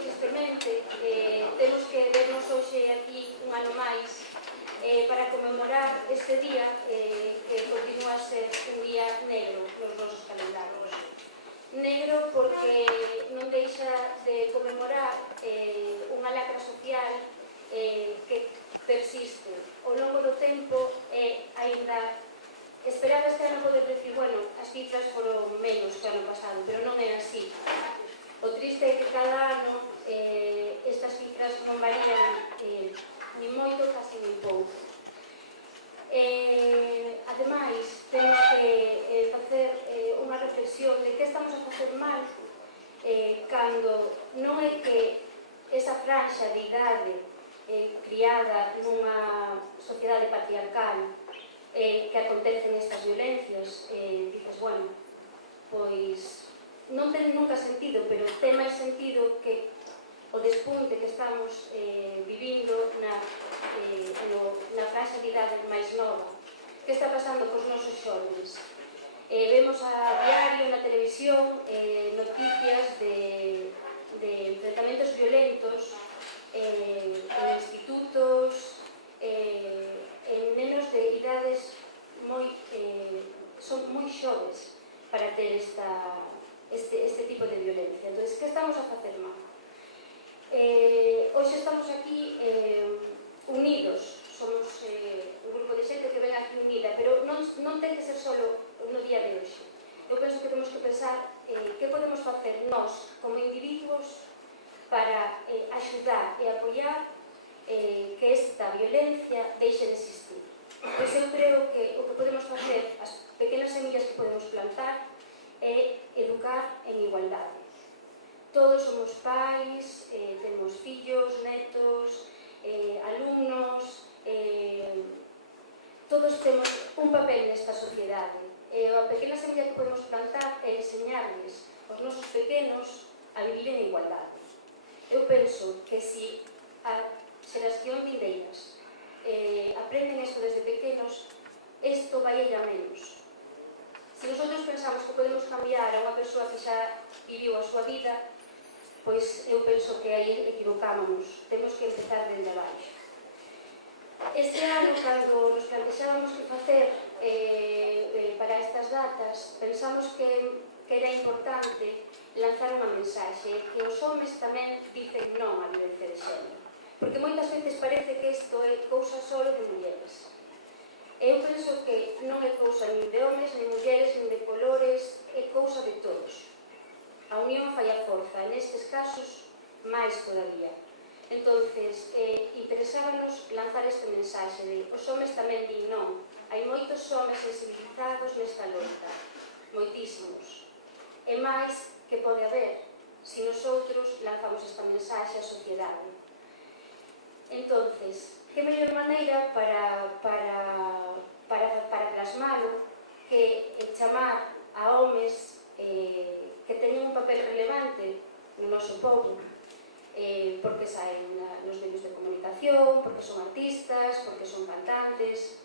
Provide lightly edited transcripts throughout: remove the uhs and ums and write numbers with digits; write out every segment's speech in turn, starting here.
tristemente, temos que vernos hoxe aquí un ano máis para conmemorar este día que continúa a ser un día negro nos nosos calendarios. Negro porque non deixa de conmemorar unha lacra social que persiste ao longo do tempo e aínda esperaba este ano poder decir, bueno, as cifras foron menos que o ano pasado, pero non é así. O triste é que cada ano estas cifras non varían ni moito, casi ni pouco. Ademais, temos que facer unha reflexión de que estamos a facer mal cando non é que esa franxa de idade criada nunha sociedade patriarcal que acontecen estas violencias, dices, bueno, pois non ten nunca sentido, pero ten máis sentido que o despunte que estamos vivindo na franxa de idade máis nova. Que está pasando cos nosos xóvenes? Vemos a diario na televisión noticias de enfrentamentos violentos en institutos, en nenos de idades son moi xoves para ter este tipo de violencia. Entón, que estamos a facer mal? Hoxe estamos aquí unidos, somos un grupo de xente que ven aquí unida, pero non ten que ser só no día de hoxe. Eu penso que temos que pensar que podemos facer nós como individuos para axudar e apoiar que esta violencia deixe de existir. Pois eu creo que o que podemos facer, as pequenas semillas que podemos plantar, é educar en igualdade. Todos somos pais, temos fillos, netos, alumnos, todos temos un papel nesta sociedade. A pequena semilla que podemos plantar é enseñarles aos nosos pequenos a vivir en igualdade. Eu penso que se a xeración vindeiras aprenden isto desde pequenos, isto vai ir a menos. Se nosotros pensamos que podemos cambiar a unha persoa que xa viviu a súa vida, pois eu penso que aí equivocámonos. Temos que empezar dende abaixo. Este ano, cando nos plantexábamos que facer para estas datas, pensamos que era importante lanzar unha mensaxe, que os homes tamén dicen non á violencia de xénero. Porque moitas veces parece que isto é cousa só de mulleres. Eu penso que non é cousa nin de homes, nin mulleres, nin de colores, é cousa de todos. A unión fai a forza, nestes casos, máis todavía. Entonces, interesábanos lanzar este mensaxe de os homes tamén din non. Hai moitos homes sensibilizados nesta loita, moitísimos. E máis que pode haber se nosotros lanzamos esta mensaxe á sociedade. Entonces, que mellor maneira para plasmalo que chamar a homes que teñen un papel relevante no noso povo, porque saen nos medios de comunicación, porque son artistas, porque son cantantes,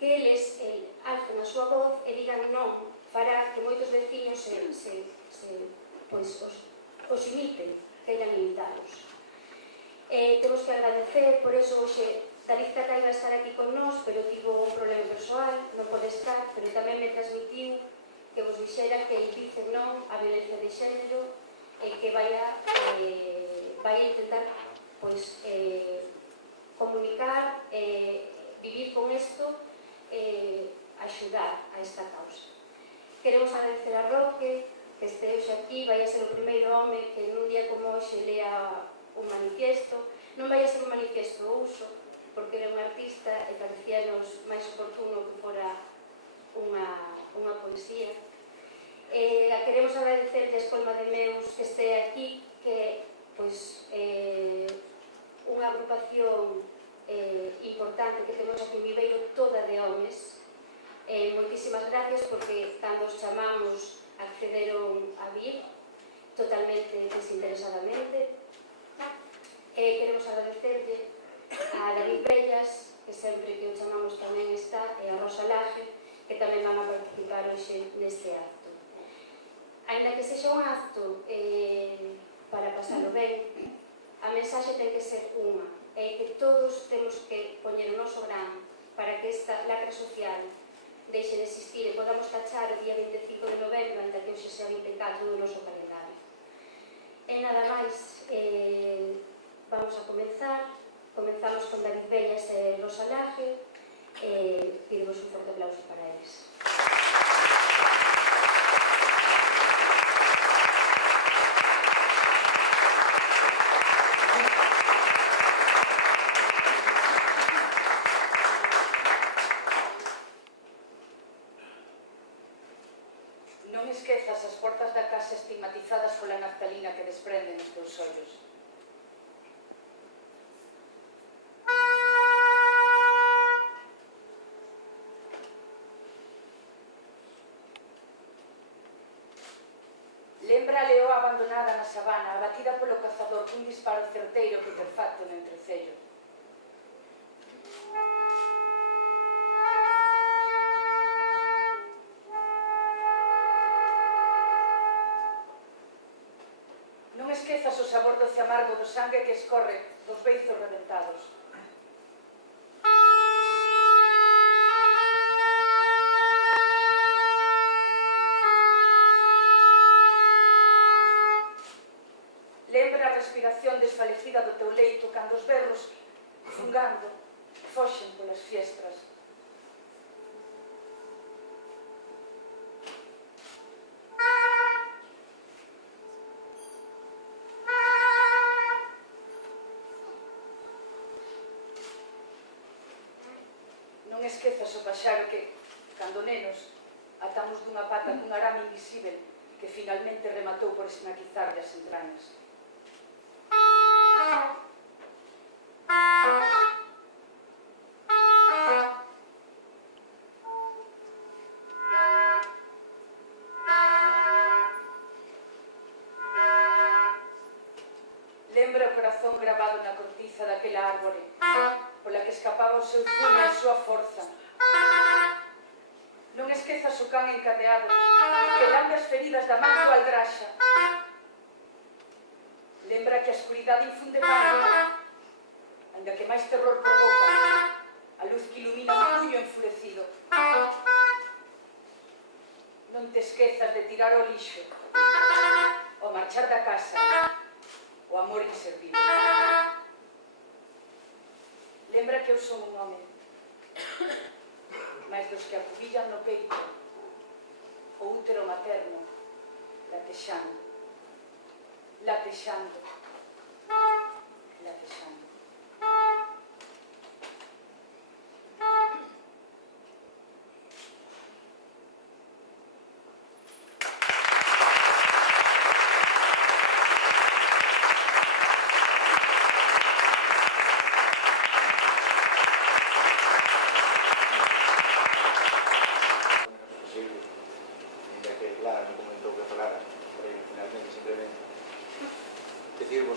que eles alcen a súa voz e digan non, para que moitos veciños os imiten, queiran imitalos. Temos que agradecer, por eso hoxe David Catay vai estar aquí con nós, pero tivo un problema persoal, non pode estar, pero tamén me transmitiu que vos dixera que dice non á violencia de xénero e que vai a intentar comunicar, vivir con isto, axudar a esta causa. Queremos agradecer a Roque, que este hoxe aquí, vai a ser o primeiro home que nun día como hoxe lea un manifiesto. Non vai a ser un manifiesto ao uso, porque era un artista e parecíanos máis oportuno que fora unha poesía. Queremos agradecerlle a Escolma de Meus que este aquí, que é unha agrupación importante que temos aquí en Viveiro, toda de homes. Moitísimas gracias porque cando os chamamos accederon a vir totalmente desinteresadamente. Queremos agradecerlle a David Bellas, que sempre que o chamamos tamén está, e a Rosa Laje, que tamén van a participar hoxe neste acto. Ainda que sexa un acto para pasalo ben, a mensaxe ten que ser unha, é que todos temos que poñer o noso gran para que esta lacra social deixe de existir e podamos tachar o día 25 de novembro, ante que hoxe sea 24 do noso calendario. E nada máis, vamos a comenzamos con David Bellas e Rosa Laje, pidemos un forte aplauso para eles. Non esquezas as portas da casa estigmatizadas pola naftalina que desprenden os teus ollos. Lembra a leoa abandonada na sabana, abatida polo cazador cun disparo certeiro que ter facto no entrecello. Non esquezas o sabor doce amargo do sangue que escorre dos beizos reventados. Lembra a respiración desfalecida do teu leito cando os berros, fungando, foxen polas fiestras. Non esquezas o paxaro que, cando nenos, atamos dunha pata cun arame invisível que finalmente rematou por esnaquizarlle as entrañas. Lembra o corazón grabado na cortiza daquela árbore, pola que escapaba o seu fume e a súa forza. Non esquezas o can encadeado, que lambe as feridas da man do aldraxa. Lembra que a escuridade infunde pánico, ainda que máis terror provoca, a luz que ilumina un puño enfurecido. Non te esquezas de tirar o lixo, o marchar da casa, o amor inservible. Lembra que eu son un home, máis dos que acubillan no peito o útero materno, latexando, latexando, latexando.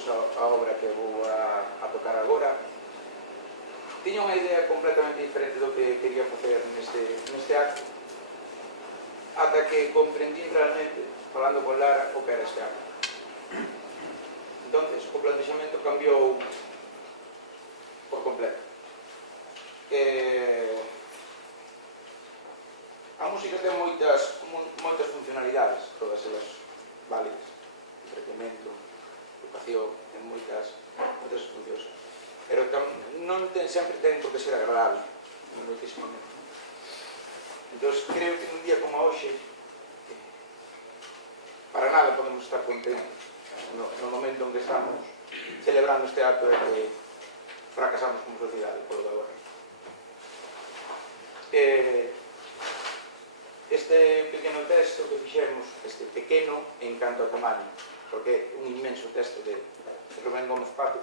A obra que vou a tocar agora tiña unha idea completamente diferente do que quería facer neste acto, ata que comprendí realmente, falando con Lara, o que era este acto. Entonces o plantexamento cambiou por completo. A música ten moitas funcionalidades, todas elas válidas, entretenimento, educación, ten moitas funcións, pero non sempre ten por que ser agradable, moitísimamente. Entón, creo que un día como hoxe, para nada podemos estar contentos no momento en que estamos celebrando este acto de que fracasamos como sociedade, por de agora. Este pequeno texto que fixemos, este pequeno en canto a tamaño, porque é un inmenso texto de Rubén Gómez Pato,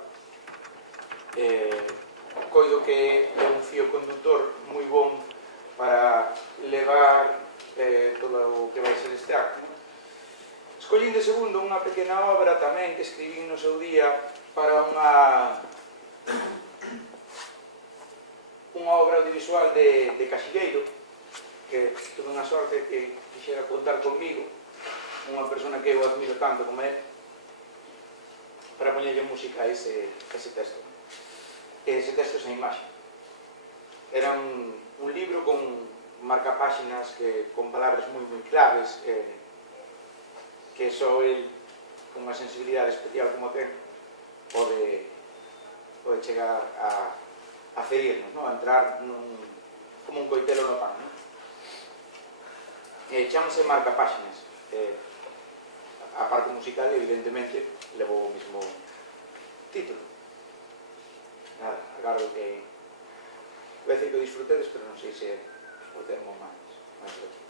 coido que é un fío conductor moi bon para levar todo o que vai ser este acto. Escollín de segundo unha pequena obra tamén que escribín no seu día para unha obra audiovisual de Caxilleiro, que tuve unha sorte que quixera contar comigo, unha persona que eu admiro tanto como ele. para poñerlle música a ese texto. Ese texto, esa imaxe. Era un libro con marcapáxinas con palabras moi claves, que só el, con unha sensibilidade especial como ten, pode chegar a ferirnos, a entrar como un coitelo no pan. Chámase marcapáxinas. A parte musical, evidentemente, levou o mismo título. Nada, agarro que... Vou decir que o disfrutedes, pero non sei se é o termo máis relativo.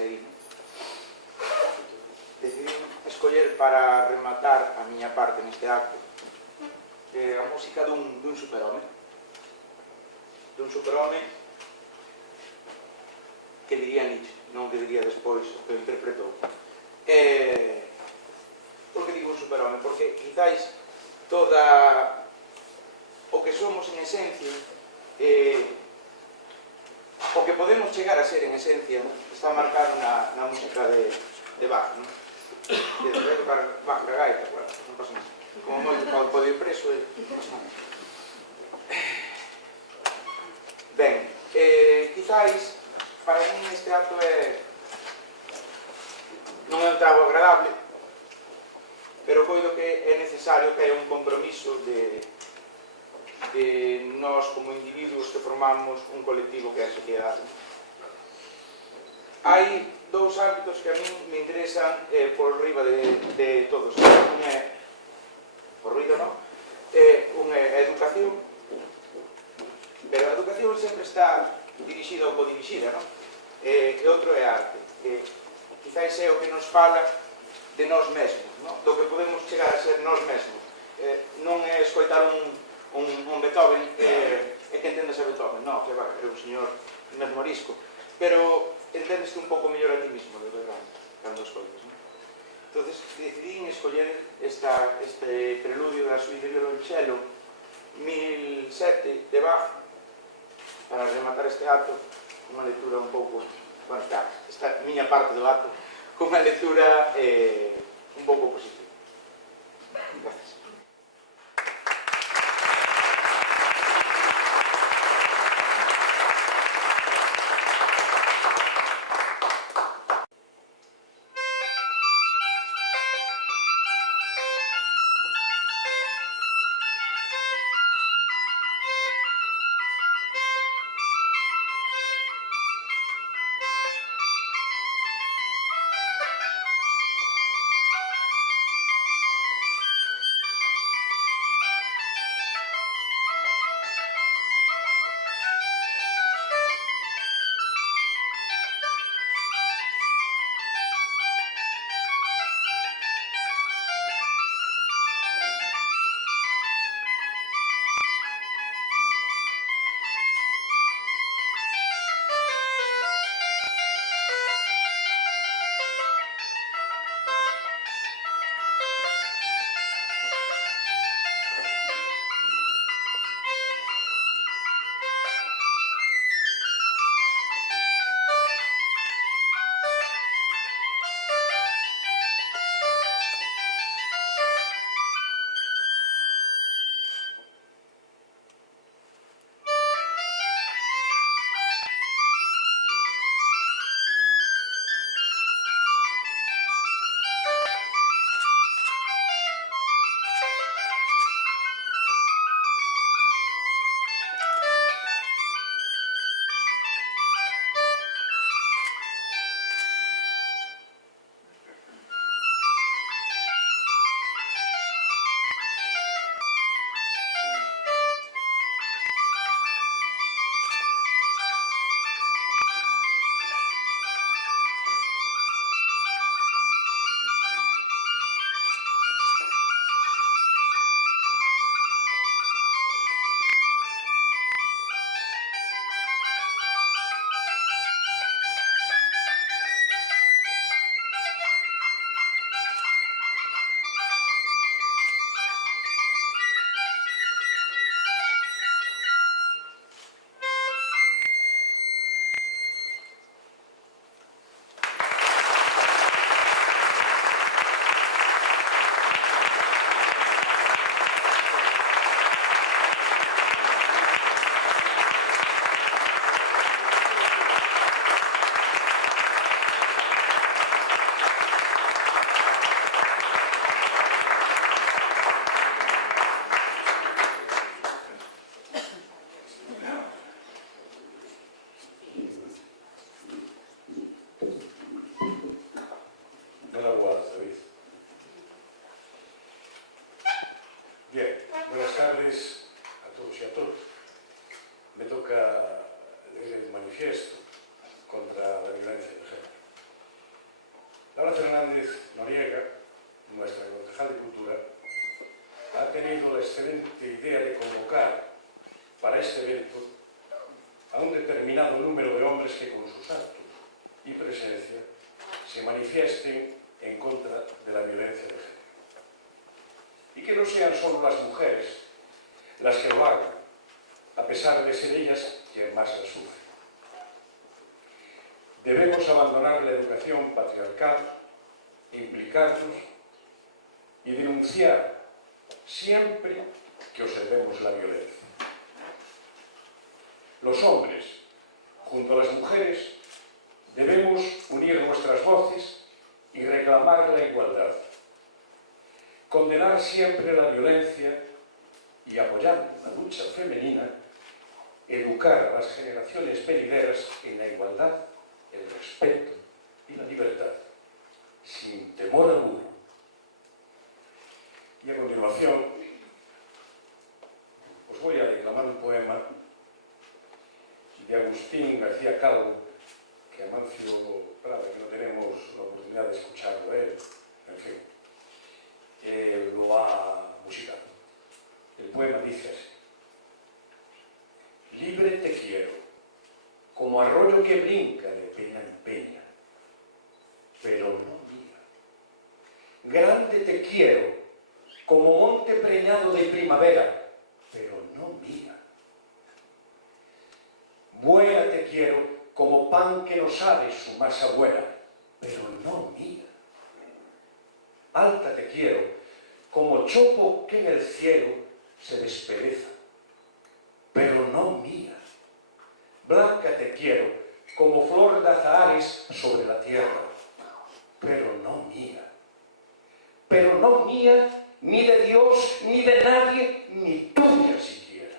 aí. Decidí escoller para rematar a miña parte neste acto a música dun superhome. Dun superhome que diría Nietzsche, non que diría despois o que interpretou. Por que digo un superhome? Porque quizáis toda o que somos en esencia, o que podemos chegar a ser en esencia, está marcado na música de Bach, non? De tocar Bach a gaita, bueno, non pasa nada. Como moito pode ir preso, non pasa nada. Ben, quizáis, para mí este acto non é un trago agradable, pero coido que é necesario que haya un compromiso de nós como individuos que formamos un colectivo que é a sociedade. Hai dous ámbitos que a min me interesan por riba de todos. Un é, por ruido non, un é a educación, pero a educación sempre está dirixida ou codirixida, non? E outro é a arte, que quizáis é o que nos fala de nós mesmos, non? Do que podemos chegar a ser nós mesmos. Non é escoitar un Beethoven e que entendes a Beethoven, non, que va, é un señor mesmorisco, pero entendeste un pouco mellor a ti mismo, de verdade, cando escoitas, non? Entón, decidí escoller este preludio da Suite de violoncello 1007 de Bach para rematar este acto, unha lectura un pouco, bueno, esta miña parte do acto, con unha lectura un pouco positiva. Gracias. manifiesto contra a violencia de género. Fernández Noriega, nuestra concejal de Cultura, ha tenido la excelente idea de convocar para este evento a un determinado número de hombres que con sus actos y presencia se manifiesten en contra de la violencia de género. Y que no sean solo las mujeres las que lo hagan, a pesar de ser ellas quien más la sufren. Debemos abandonar la educación patriarcal, implicarnos y denunciar siempre que observemos la violencia. Los hombres, junto a las mujeres, debemos unir nuestras voces y reclamar la igualdad. Condenar siempre la violencia y apoyar la lucha femenina, educar a las generaciones venideras en la igualdad, el respeto y la libertad, sin temor alguno. Y a continuación os voy a declamar un poema de Agustín García Calvo, que Amancio Prada, que no tenemos la oportunidad de escucharlo él, en fin, lo ha musicado. El poema dice así: libre te quiero, como arroyo que brinca de peña en peña, pero no mía. Grande te quiero, como monte preñado de primavera, pero no mía. Buena te quiero, como pan que no sabe su masa buena, pero no mía. Alta te quiero, como chopo que en el cielo se despedeza, pero no mía. Blanca te quiero, como flor de azahares sobre la tierra, pero no mía. Pero no mía, ni de Dios, ni de nadie, ni tuya siquiera.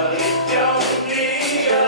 Alicia un día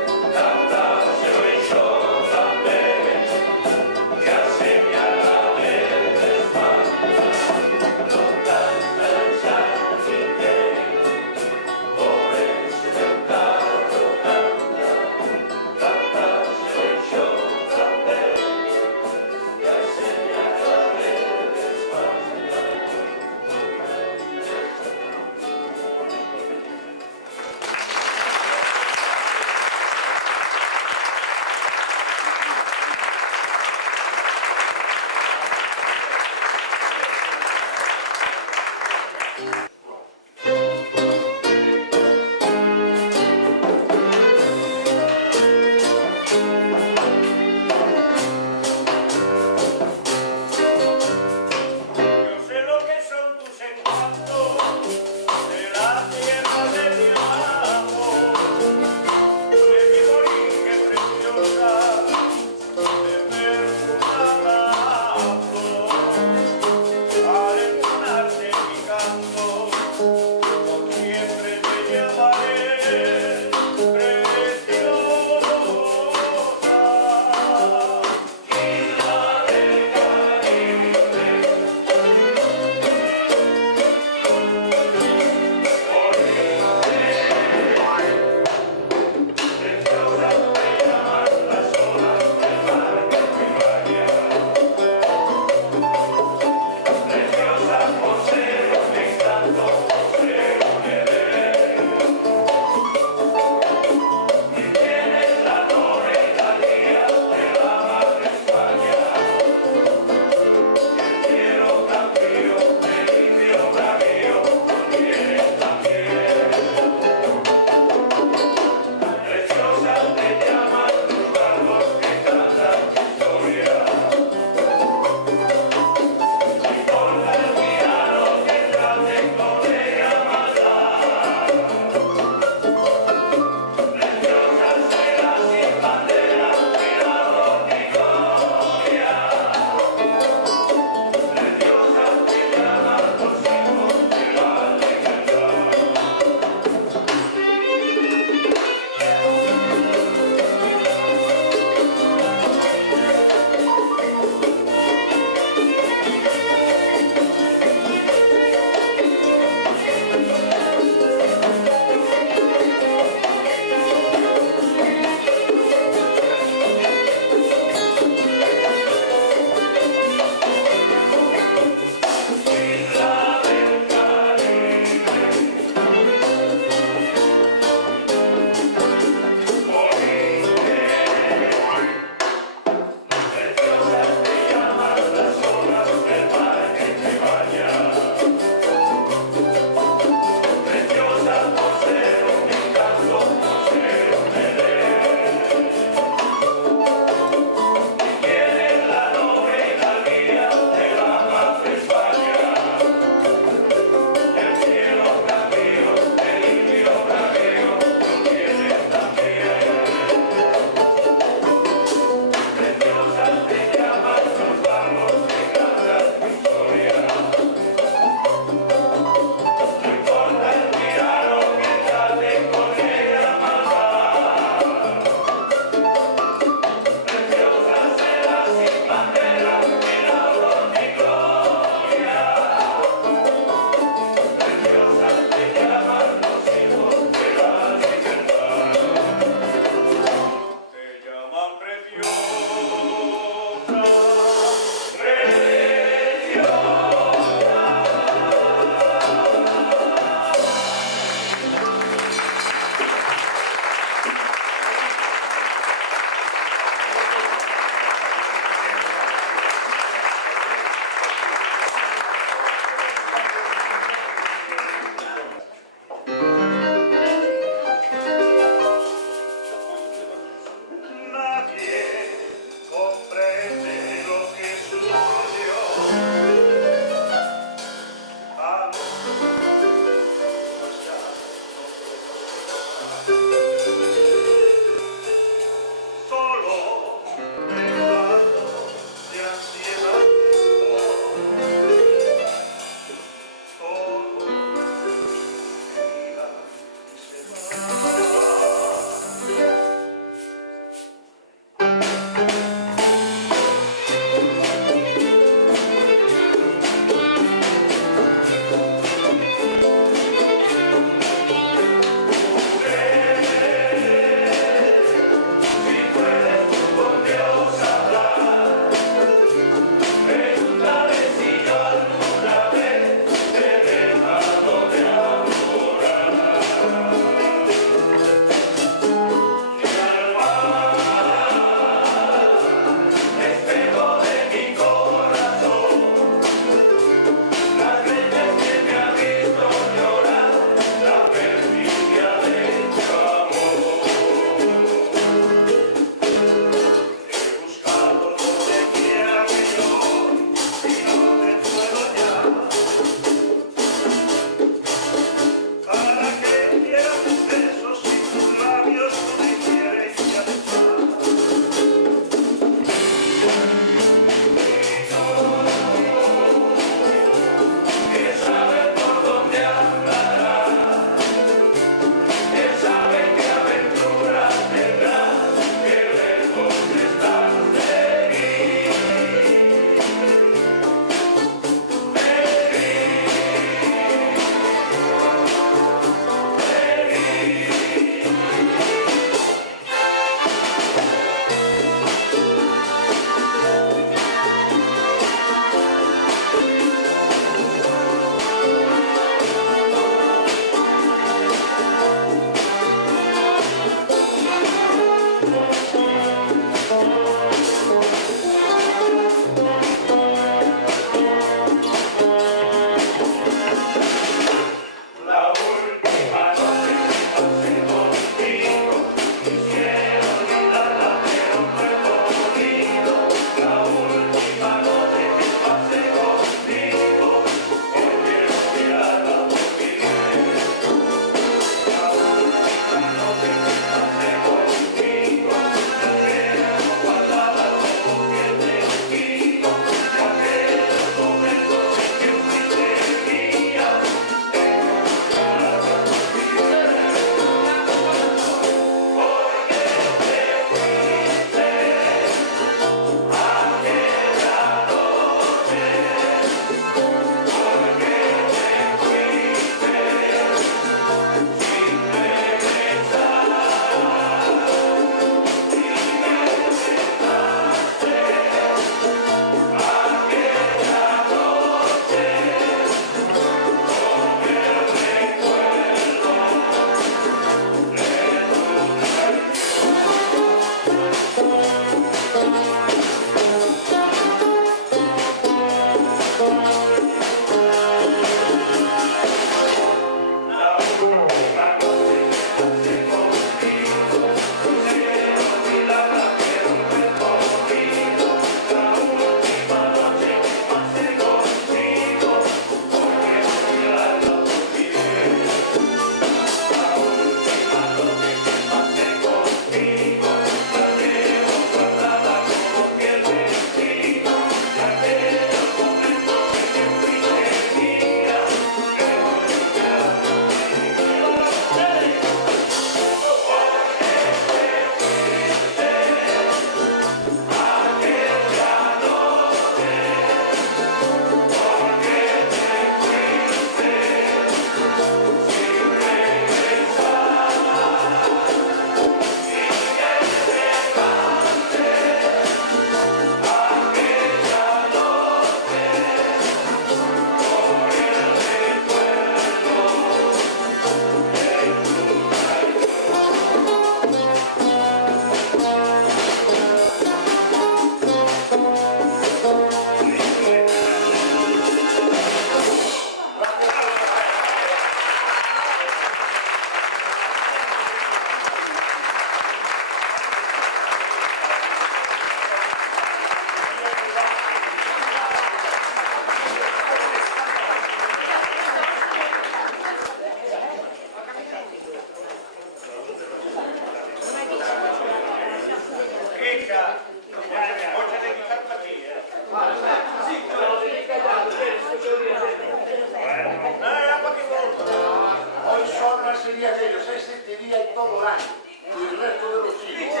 el día de ellos, es este día y todo el año. Y el resto de los hijos.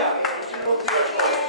Un día solo.